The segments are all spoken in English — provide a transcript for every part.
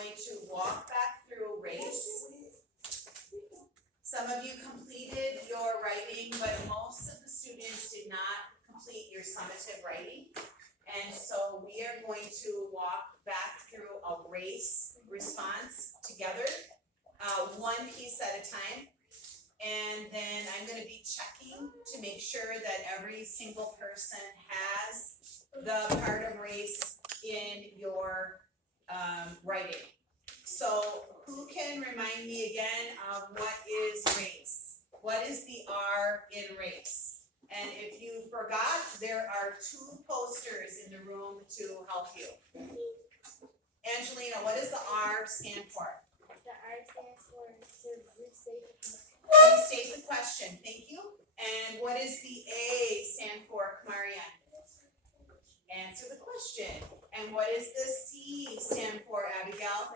going to walk back through race. Some of you completed your writing, but most of the students did not complete your summative writing. And so we are going to walk back through a race response together, one piece at a time. And then I'm going to be checking to make sure that every single person has the part of race in your writing. So who can remind me again of what is race? What is the R in race? And if you forgot, there are 2 posters in the room to help you. Angelina, what does the R stand for? The R stands for Restate the question, thank you. And what does the A stand for, Kamarian? Answer the question. And what does the C stand for, Abigail?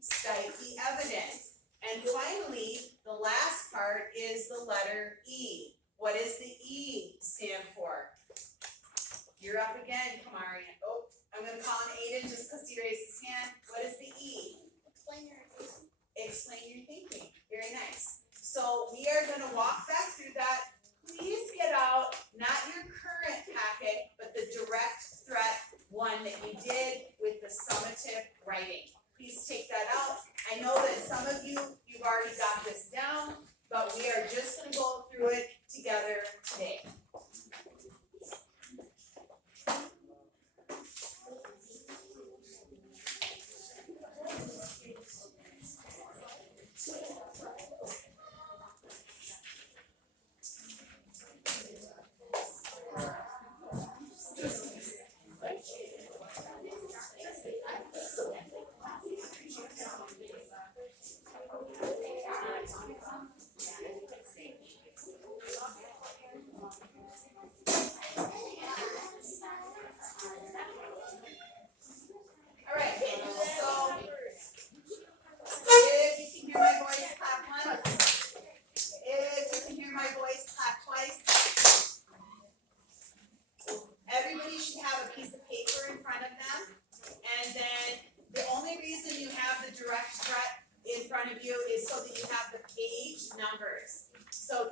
Cite the evidence. And finally, the last part is the letter E. What does the E stand for? You're up again, Kamarian. Oh, I'm going to call on Aiden just because he raised his hand. What is the E? Explain your thinking. Very nice. So we are going to walk back through that. Please get out, not your current packet, but the direct threat one that you did with the summative writing. Please take that out. I know that some of you, you've already got this down, but we are just going to go through it together today.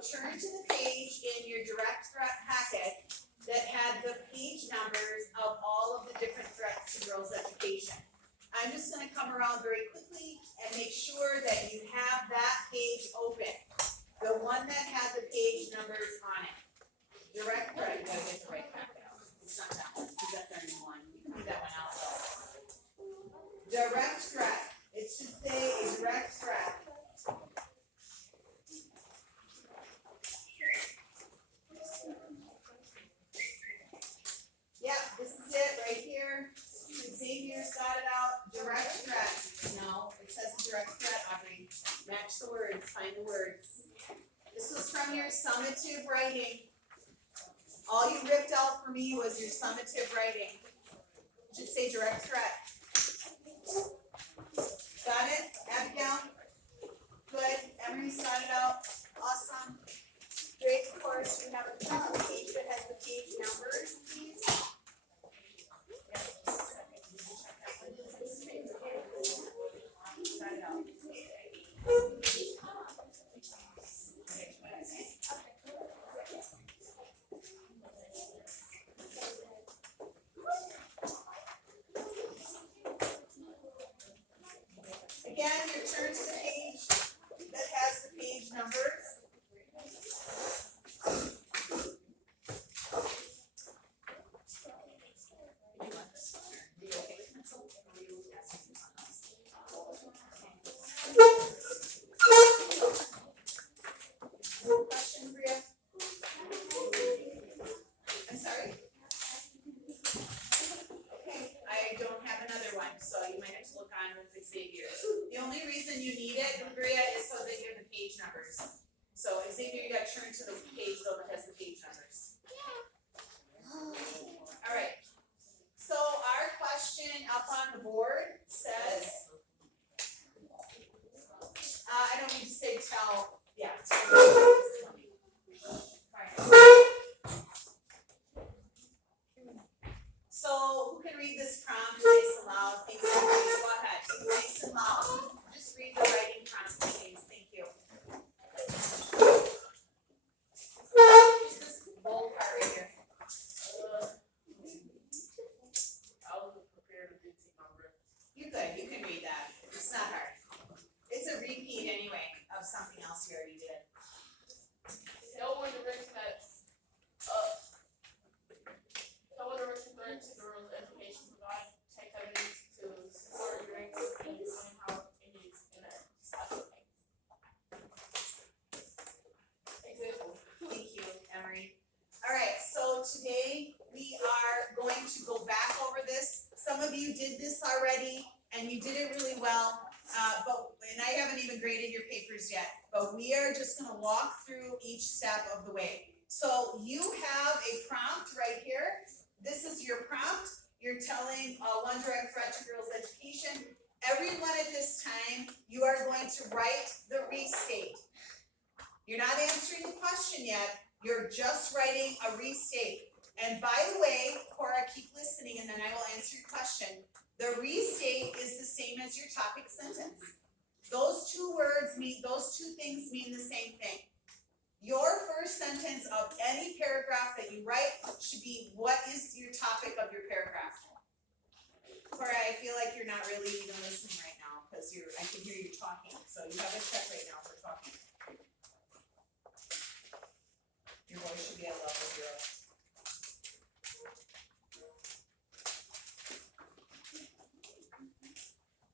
Turn to the page in your direct threat packet that had the page numbers of all of the different threats to girls' education. I'm just going to come around very quickly and make sure that you have that page open. The one that had the page numbers on it. Direct threat, you gotta get the right packet out. It's not that one, because that's our new one. You can leave that one out though. Direct threat. It should say a direct threat. Yep, this is it right here. Xavier's got it out. Direct threat. No, it says direct threat, Aubrey. Match the words, find the words. This was from your summative writing. All you ripped out for me was your summative writing. It should say direct threat. Got it, Abigail? Good. Emery's got it out. Awesome. Great. Of course, you have a page that has the page numbers, please. Got it out. Again, you turn to the page that has the page numbers. Question for you? I'm sorry? Okay, I don't have another one, so you might have to look on with Xavier. The only reason you need it, Maria, is so that you have the page numbers. So Xavier, you gotta turn to the page though that has the page numbers. All right. So our question up on the board says, I don't need to say tell, yeah. So who can read this prompt nice and loud? Thanks, everybody. Go ahead. that. It's not hard. It's a repeat anyway of something else you already did. No one direction to girls' education provide tech evidence to support your English and explain how it needs in a classroom. Example. Thank you, Emery. All right, so today we are going to go back over this. Some of you did this already and you did it really well, and I haven't even graded your papers yet, but we are just gonna walk through each step of the way. So you have a prompt right here. This is your prompt. You're telling One Direct Threat to Girls' Education. Everyone at this time, you are going to write the restate. You're not answering the question yet. You're just writing a restate. And by the way, Cora, keep listening and then I will answer your question. The restate is the same as your topic sentence. Those two things mean the same thing. Your first sentence of any paragraph that you write should be what is your topic of your paragraph. Cora, I feel like you're not really even listening right now because I can hear you talking. So you have a check right now for talking. Your voice should be at level 0.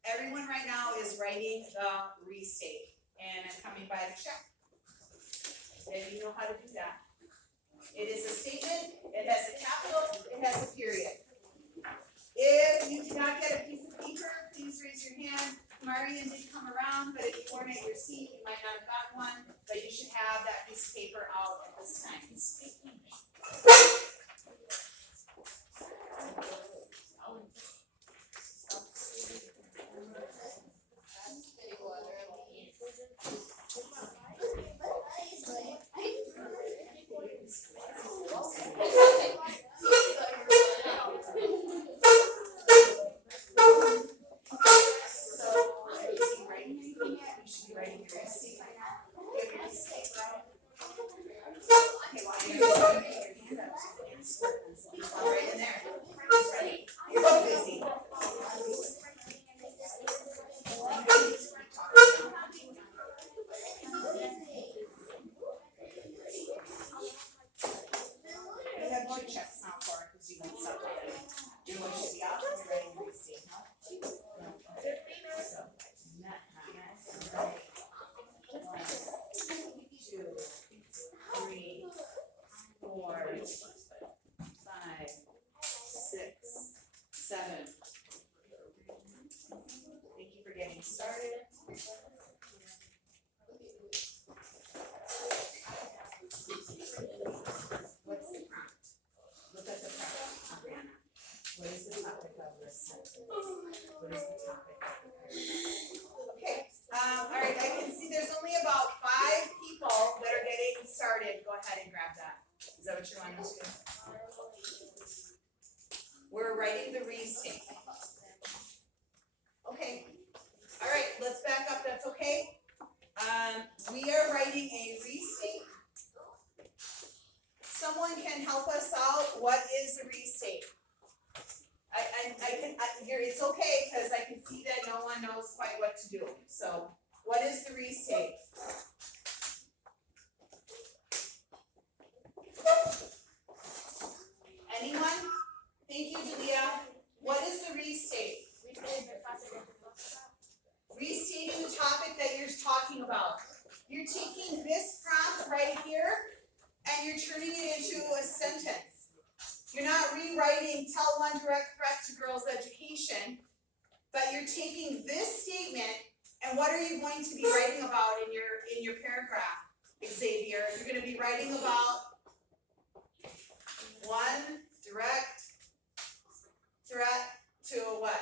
Everyone right now is writing the restate, and I'm coming by the check. And you know how to do that. It is a statement, it has a capital, it has a period. If you did not get a piece of paper, please raise your hand. Marian did come around, but if you weren't at your seat, you might not have gotten one, but you should have that piece of paper out at this time. Alright, I can see there's only about 5 people that are getting started. Go ahead and grab that. Is that what you're wanting to do? We're writing the restate. Okay. Alright, let's back up, that's okay. We are writing a restate. Someone can help us out. What is a restate? It's okay because I can see that no one knows quite what to do. So, what is the restate? Anyone? Thank you, Julia. What is the restate? Restating the topic that you're talking about. You're taking this prompt right here and you're turning it into a sentence. You're not rewriting tell one direct threat to girls' education, but you're taking this statement and what are you going to be writing about in your paragraph, Xavier? You're going to be writing about one direct threat to what?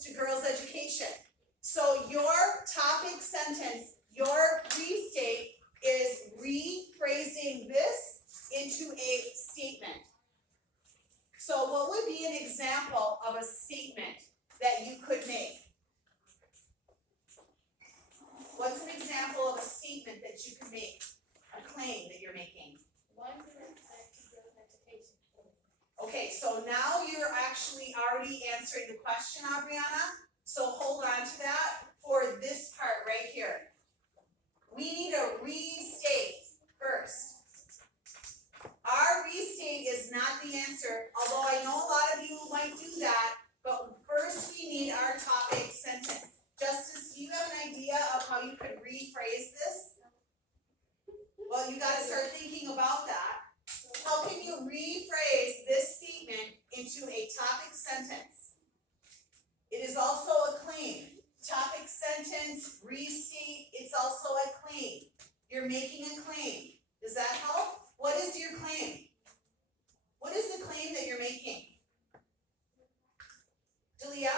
To girls' education. So your topic sentence, your restate is rephrasing this into a statement. So what would be an example of a statement that you could make? What's an example of a statement that you could make? A claim that you're making. Okay, so now you're actually already answering the question, Aubriana, so hold on to that for this part right here. We need to restate first. Our restate is not the answer, although I know a lot of you might do that, but first we need our topic sentence. Justice, do you have an idea of how you could rephrase this? Well, you gotta start thinking about that. How can you rephrase this statement into a topic sentence? It is also a claim. Topic sentence, restate, it's also a claim. You're making a claim. Does that help? What is your claim? What is the claim that you're making? Delia?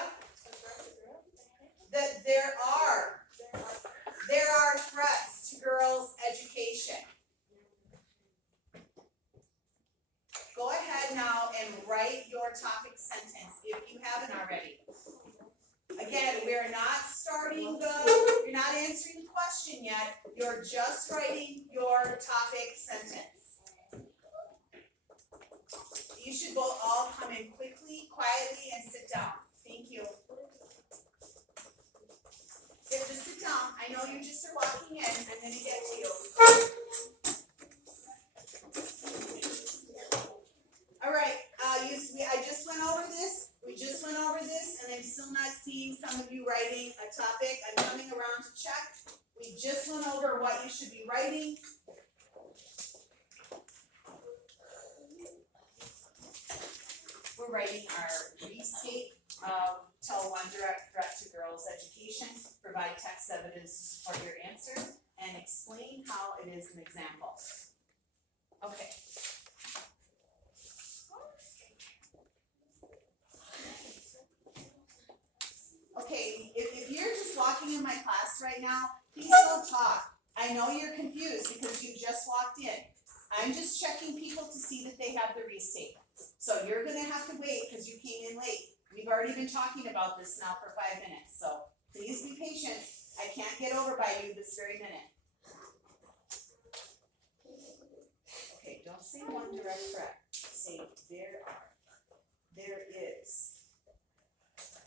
That there are threats to girls' education. Go ahead now and write your topic sentence if you haven't already. Again, we're not you're not answering the question yet, you're just writing your topic sentence. You should both all come in quickly, quietly, and sit down. Thank you. Yeah, just sit down. I know you just are walking in. I'm gonna get to you. All right, I just went over this. We just went over this, and I'm still not seeing some of you writing a topic. I'm coming around to check. We just went over what you should be writing. We're writing our restate of tell one direct threat to girls' education, provide text evidence to support your answer, and explain how it is an example. Okay. Okay, if you're just walking in my class right now, please don't talk. I know you're confused because you just walked in. I'm just checking people to see that they have the restate. So you're gonna have to wait because you came in late. We've already been talking about this now for 5 minutes, so please be patient. I can't get over by you this very minute. Okay, don't say one direct threat. Say there is.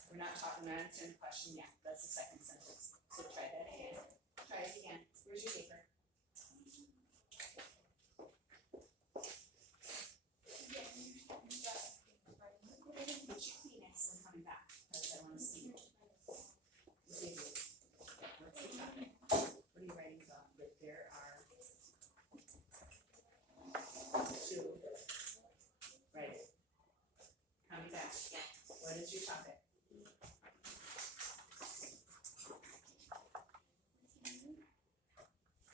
We're not answering the question yet. That's the second sentence. So try that again. Try it again. Where's your paper? Put your Kleenex and coming back, because I wanna see you. Xavier, what's the topic? What are you writing about? That there are two. Write it. Coming back. What is your topic?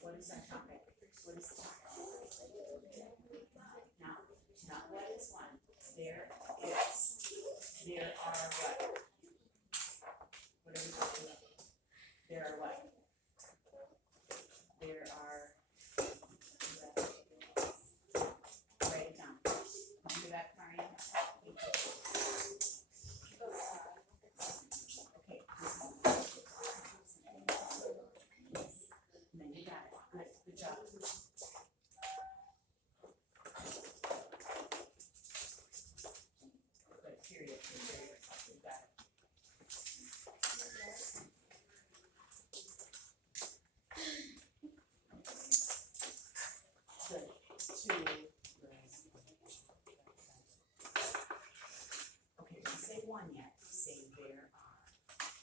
What is our topic? What is the topic? Now, not what is one. There is. There are what? What are we talking about? There are what? There are. Write it down. Do that, Marion. Okay. And then you got it. Good job. Good, period. You got it. Good. Two. Okay, don't say one yet. Say there are.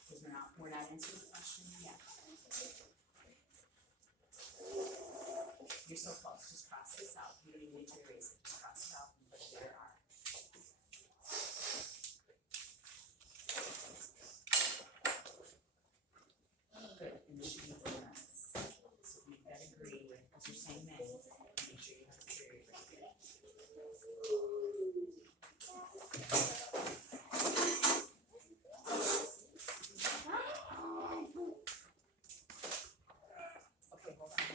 Because we're not answering the question yet. You're so close, just cross this out. You don't even need to erase it, just cross it out and put there are. Good, and this should be for us. So we've got to agree with, because you're saying men, make sure you have a period right here. Okay, hold on.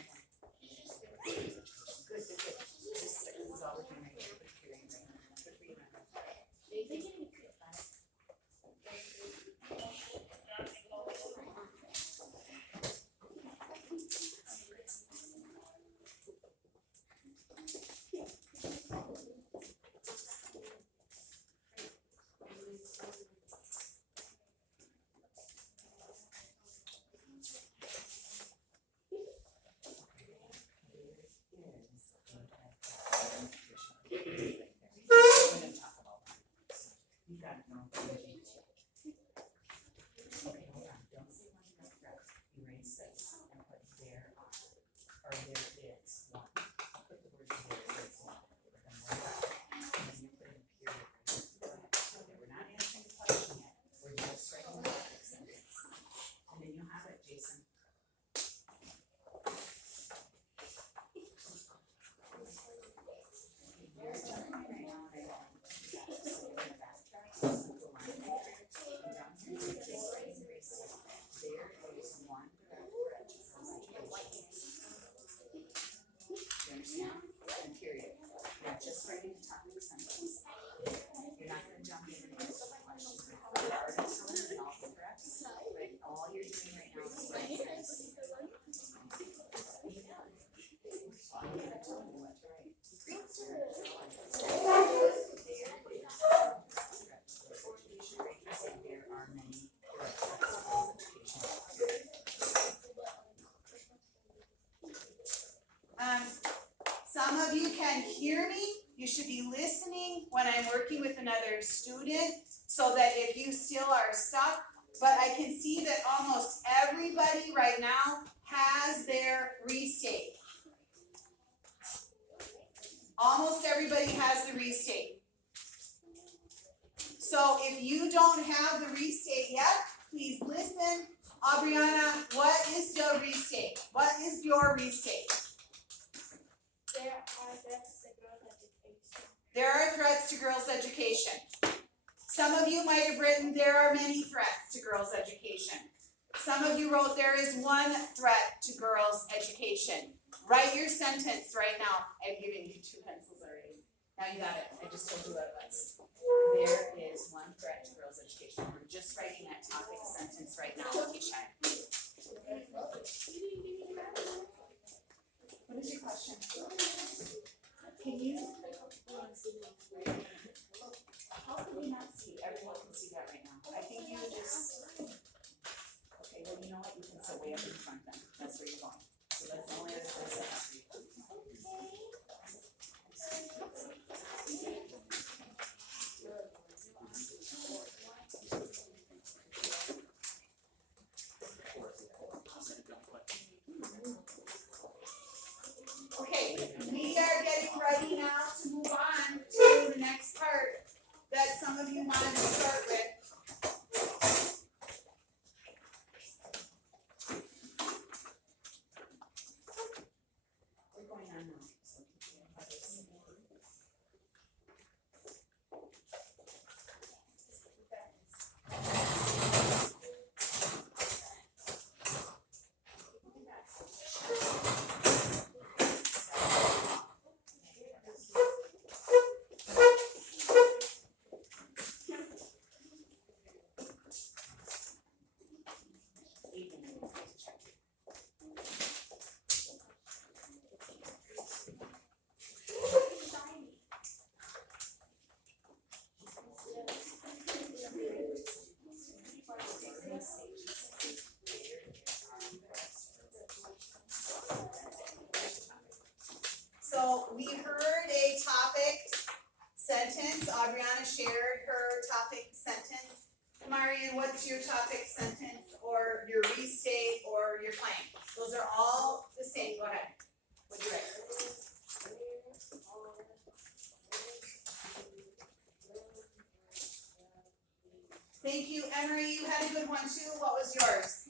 should be listening when I'm working with another student so that if you still are stuck, but I can see that almost everybody right now has their restate. Almost everybody has the restate. So if you don't have the restate yet, please listen. Aubriana, what is your restate? What is your restate? There are threats to girls' education. There are threats to girls' education. Some of you might have written, there are many threats to girls' education. Some of you wrote, there is one threat to girls' education. Write your sentence right now. I've given you 2 pencils already. Now you got it. I just told you what it was. There is one threat to girls' education. We're just writing that topic sentence right now, Keisha. What is your question? Can you? How can we not see? Everyone can see that right now. I think you just. Okay, well, you know what? You can sit way up in front then. That's where you're going. So that's the only other place I have for you. Okay, we are getting ready now to move on to the next part that some of you wanted to start with. We're going on now. So we heard a topic sentence. Aubriana shared her topic sentence. Marian, what's your topic sentence or your restate or your claim? Those are all the same. Go ahead. What'd you write? Thank you, Emery. You had a good one too. What was yours?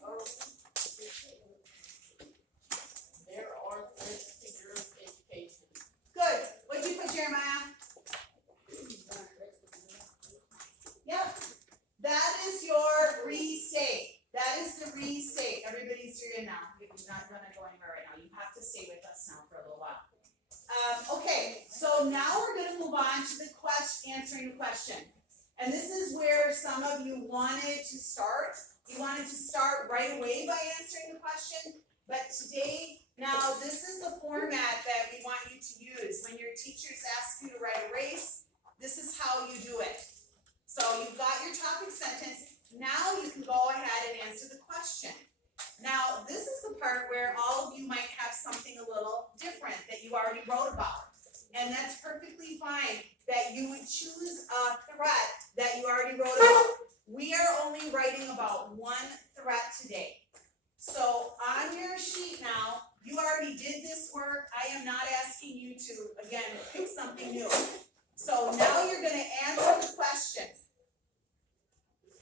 There are threats to girls' education. Good. What'd you put, Jeremiah? Yep. That is your restate. That is the restate. Everybody's here now. You're not gonna go anywhere right now. You have to stay with us now for a little while. Okay, so now we're gonna move on to the answering the question. And this is where some of you wanted to start. You wanted to start right away by answering the question. But today, now this is the format that we want you to use. When your teachers ask you to write a race, this is how you do it. So you've got your topic sentence. Now you can go ahead and answer the question. Now, this is the part where all of you might have something a little different that you already wrote about. And that's perfectly fine that you would choose a threat that you already wrote about. We are only writing about one threat today. So on your sheet now, you already did this work. I am not asking you to, again, pick something new. So now you're going to answer the question.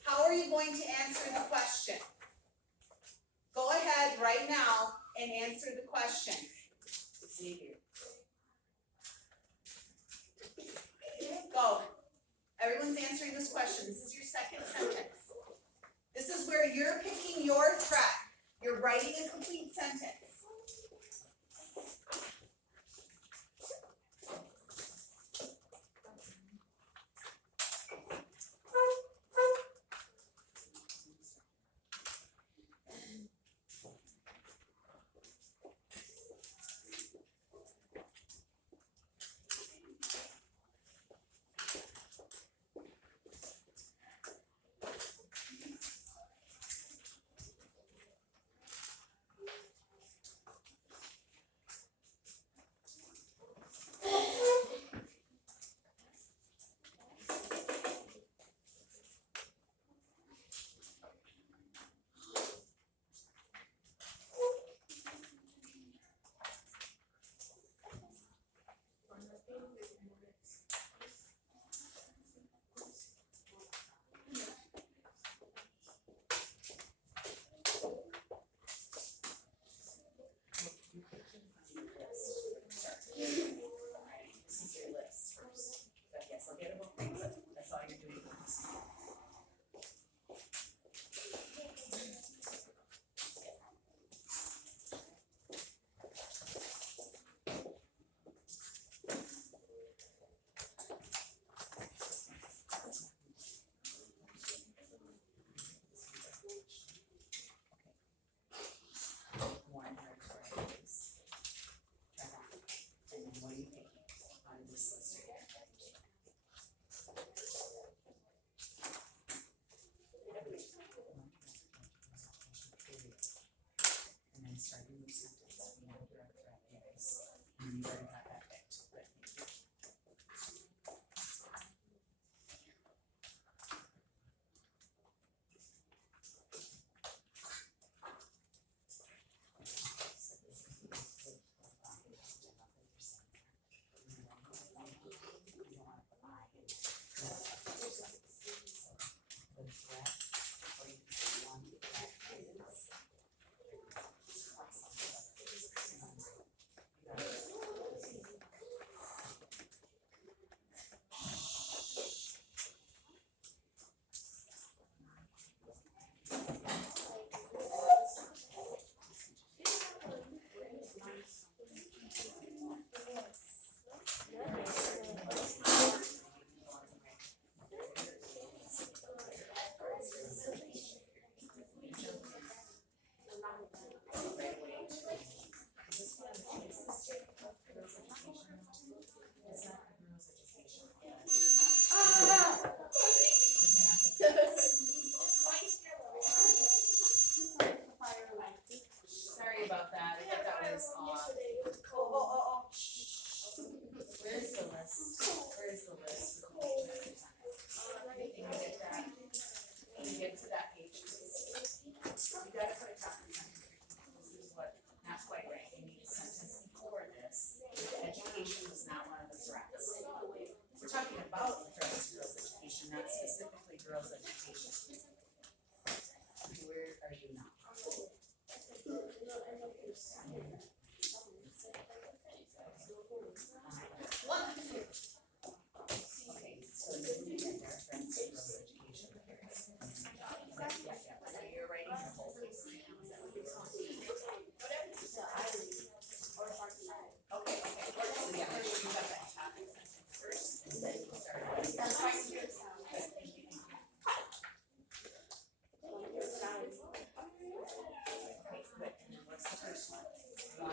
How are you going to answer the question? Go ahead right now and answer the question. Xavier. Go. Everyone's answering this question. This is your second sentence. This is where you're picking your threat. You're writing a complete sentence.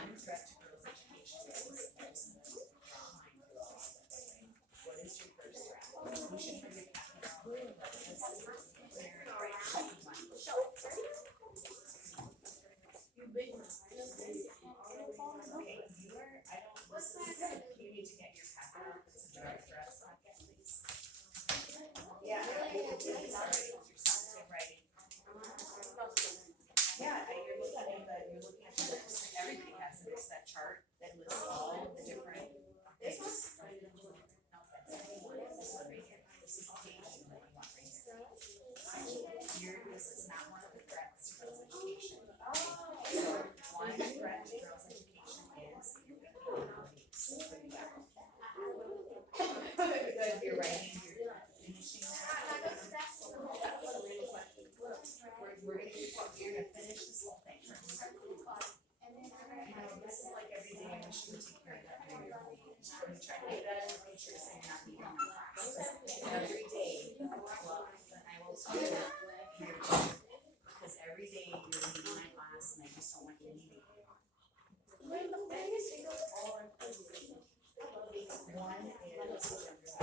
one threat to girls' education is, draw a line through all of this, right? What is your first threat? You should have your packet out, let us clear it right now. Okay, you are, I don't, you need to get your packet out, it's a direct threat. Yeah, sorry, your substantive writing. Yeah, you're looking at the list, everything has that chart that lists all the different things. No, that's one, this one right here, this is the page that you want right here. This is not one of the threats to girls' education. So, one threat to girls' education is good, you're writing, you're finishing that. We're gonna finish this whole thing first. This is like every day, I wish you would take care of that. I'm trying to get that in the future, so you're not being on the class. Every day, well, then I will tell you that here too. Because every day you're leaving my class and I just don't want you leaving. One is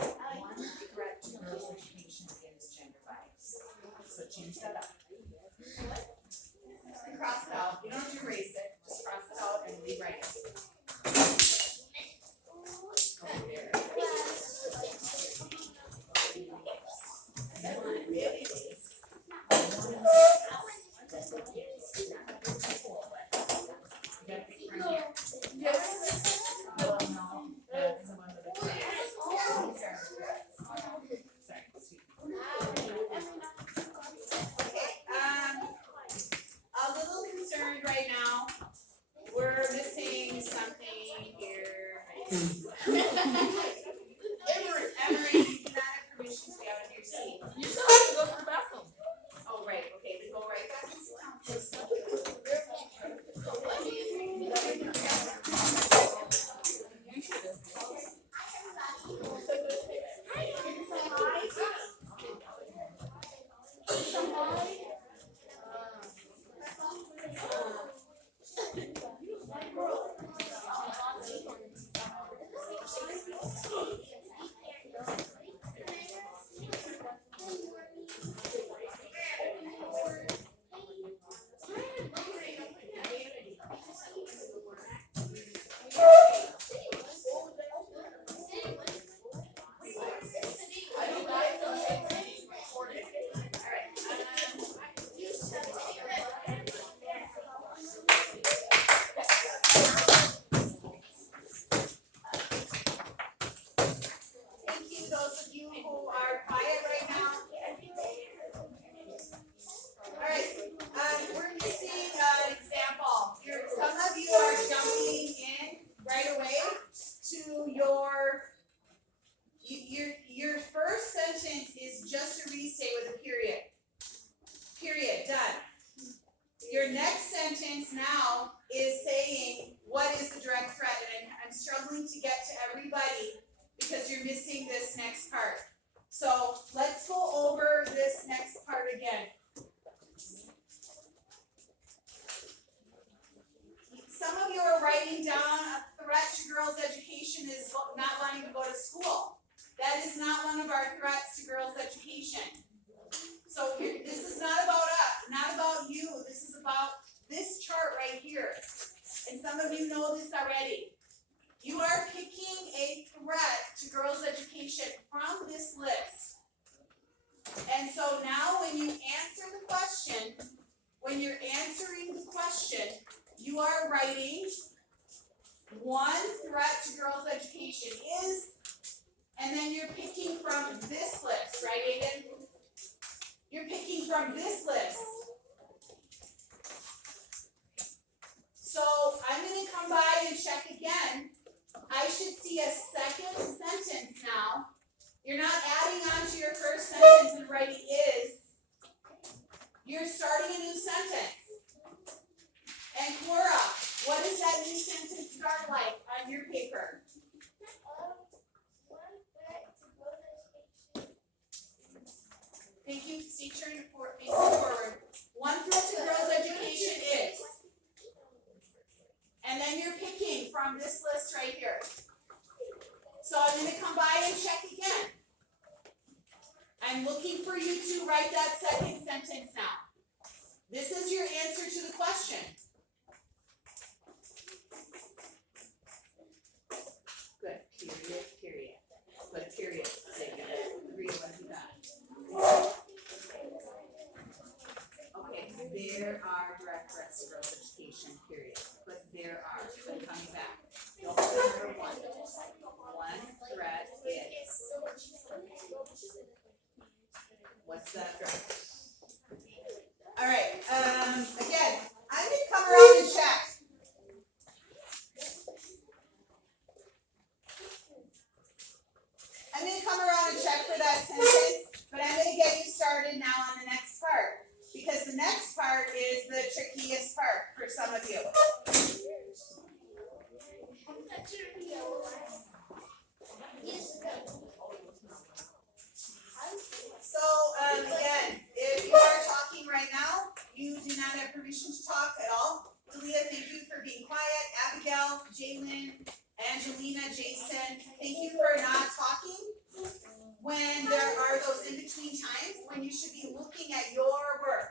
one threat to girls' education is gender bias. So change that up. Cross it out. You don't have to erase it. Just cross it out and rewrite it. Over there. A little concerned right now. We're missing something here. Emery, you do not have permission to be out of your seat. You still have to go to the bathroom. Oh, right, okay, then go right back and sit down. You should have. Thank you, those of you who are quiet right now. Alright, we're missing an example. Some of you are jumping in right away to your first sentence is just a restate with a period. Period, done. Your next sentence now is saying, what is the direct threat? And I'm struggling to get to everybody because you're missing this next part. So let's go over this next part again. Some of you are writing down a threat to girls' education is not wanting to go to school. That is not one of our threats to girls' education. So this is not about us, not about you. This is about this chart right here. And some of you know this already. You are picking a threat to girls' education from this list. And so now when you answer the question, when you're answering the question, you are writing one threat to girls' education is, and then you're picking from this list, right, Aiden? You're picking from this list. So I'm going to come by and check again. I should see a second sentence now. You're not adding on to your first sentence and writing is. You're starting a new sentence. And Cora, what does that new sentence start like on your paper? Thank you, teacher, for facing forward. One threat to girls' education is. And then you're write that second sentence now. This is your answer to the question. Good, period, period. Put a period, say good. Agree with what you got. Okay, there are direct threats to girls' education, period. But there are, but coming back. Don't put number one. One threat is, what's that threat? Alright, again, I'm gonna come around and check. I'm gonna come around and check for that sentence, but I'm gonna get you started now on the next part. Because the next part is the trickiest part for some of you. So, again, if you are talking right now, you do not have permission to talk at all. Dalia, thank you for being quiet. Abigail, Jalen, Angelina, Jason, thank you for not talking when there are those in-between times when you should be looking at your work.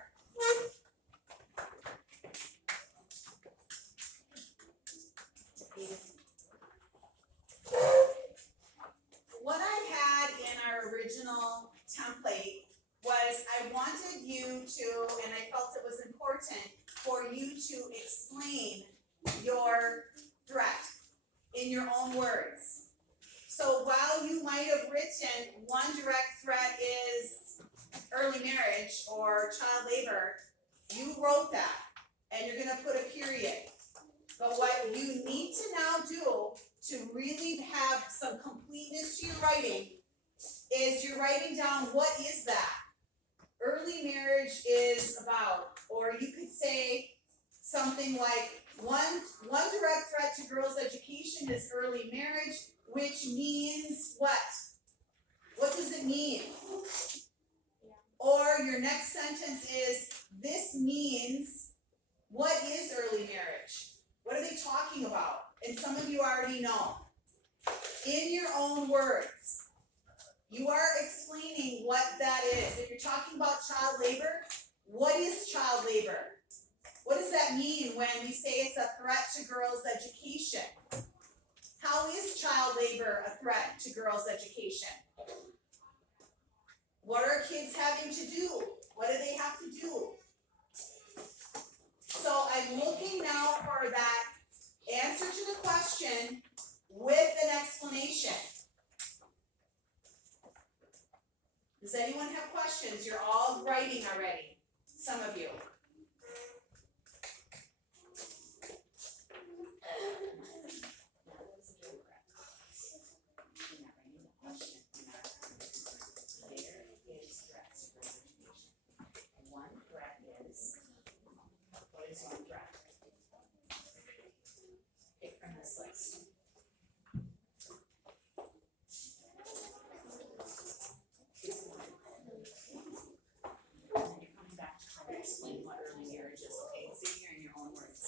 What I had in our original template was I wanted you to, and I felt it was important for you to explain your threat in your own words. So while you might have written one direct threat is early marriage or child labor, you wrote that and you're gonna put a period. But what you need to now do to really have some completeness to your writing is you're writing down what is that early marriage is about, or you could say something like one direct threat to girls' education is early marriage, which means what? What does it mean? Or your next sentence is this means what is early marriage? What are they talking about? And some of you already know. In your own words, you are explaining what that is. If you're talking about child labor, what is child labor? What does that mean when we say it's a threat to girls' education? How is child labor a threat to girls' education? What are kids having to do? What do they have to do? So I'm looking now for that answer to the question with an explanation. Does anyone have questions? You're all writing already, some of you. One threat is, what is one threat? Pick from this list. And then you're coming back to try to explain what early marriage is, okay? It's in here in your own words.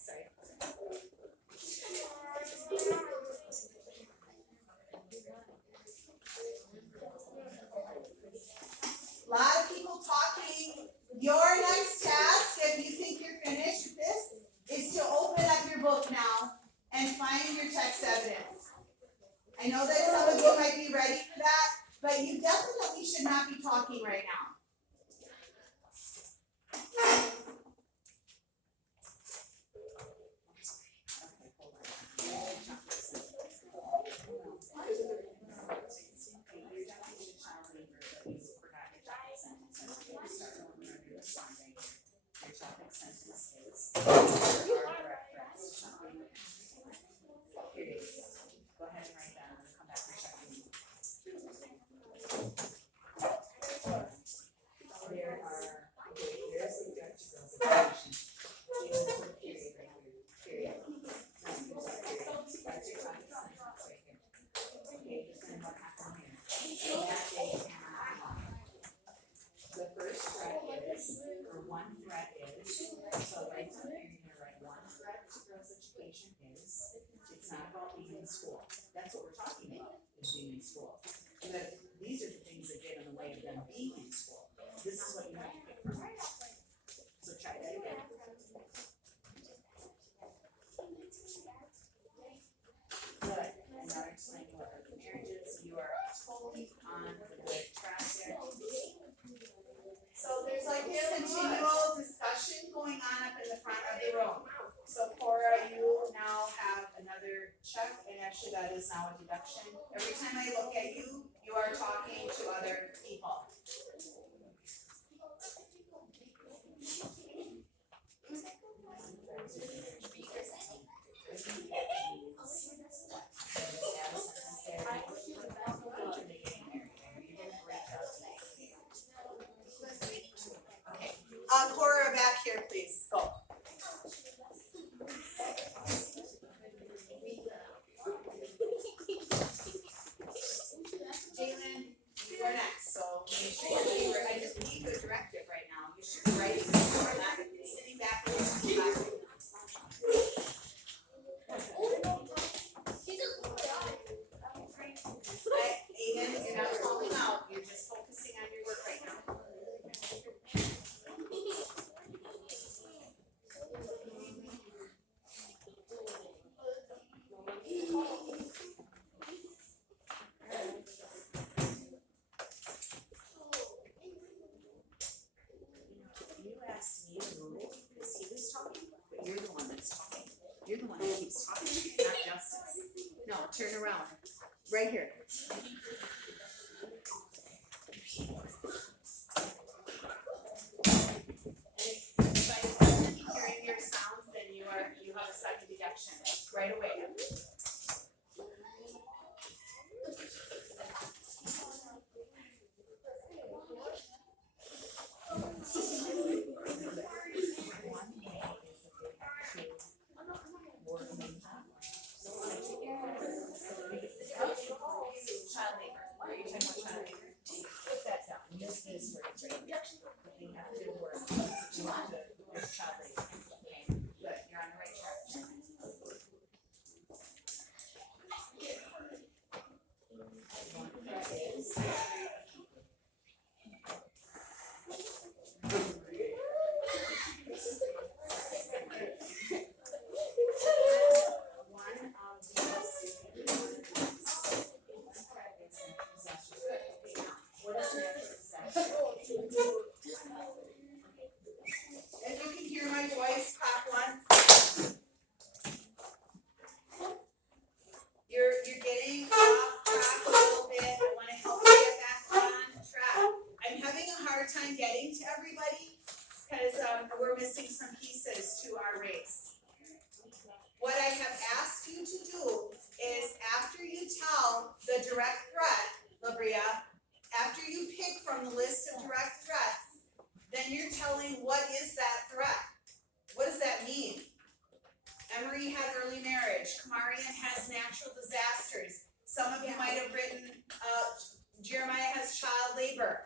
Sorry. A lot of people talking. Your next task, if you think you're finished with this, is to open up your book now and find your text evidence. I know that some of you might be ready for that, but you definitely should not be talking right now. Go ahead and write that and come back and check me. There are, there's the direct to girls education. You will put a period right here, period. No, there's a period. That's your topic sentence right here. Okay, then what happened here? So that be in school. This is what you have to pick from. So try that again. Good, and now explain what early marriage is, you are totally on the good track there. So there's like a continual discussion going on up in the front of the room. So Cora, you now have another check, and actually that is now a deduction. Every time I look at you, you are talking to other people. Cora, back here, please, go. Jalen, you are next, so make sure you're, I just need good directive right now, you should be writing, you're not sitting back in your classroom. Aiden, you're not calling out, you're just focusing on your work right now. You asked me to move because he was talking, but you're the one that's talking. You're the one that keeps talking, not Justice. No, turn around, right here. If I keep hearing your sounds, then you have a second deduction right away. Child labor, are you talking about child labor? Put that down, use these words, right? You have to work, you want to, there's child labor, okay, good, you're on the right track. One that is. If you can hear my voice, clap once. You're getting off track a little bit. I want to help you get back on track. I'm having a hard time getting to everybody because we're missing some pieces to our race. What I have asked you to do is after you tell the direct threat, Labria, after you pick from the list of direct threats, then you're telling what is that threat? What does that mean? Emery had early marriage. Kamarian has natural disasters. Some of you might have written, Jeremiah has child labor.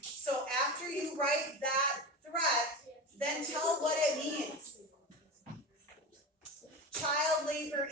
So after you write that threat, then tell what it means. Child labor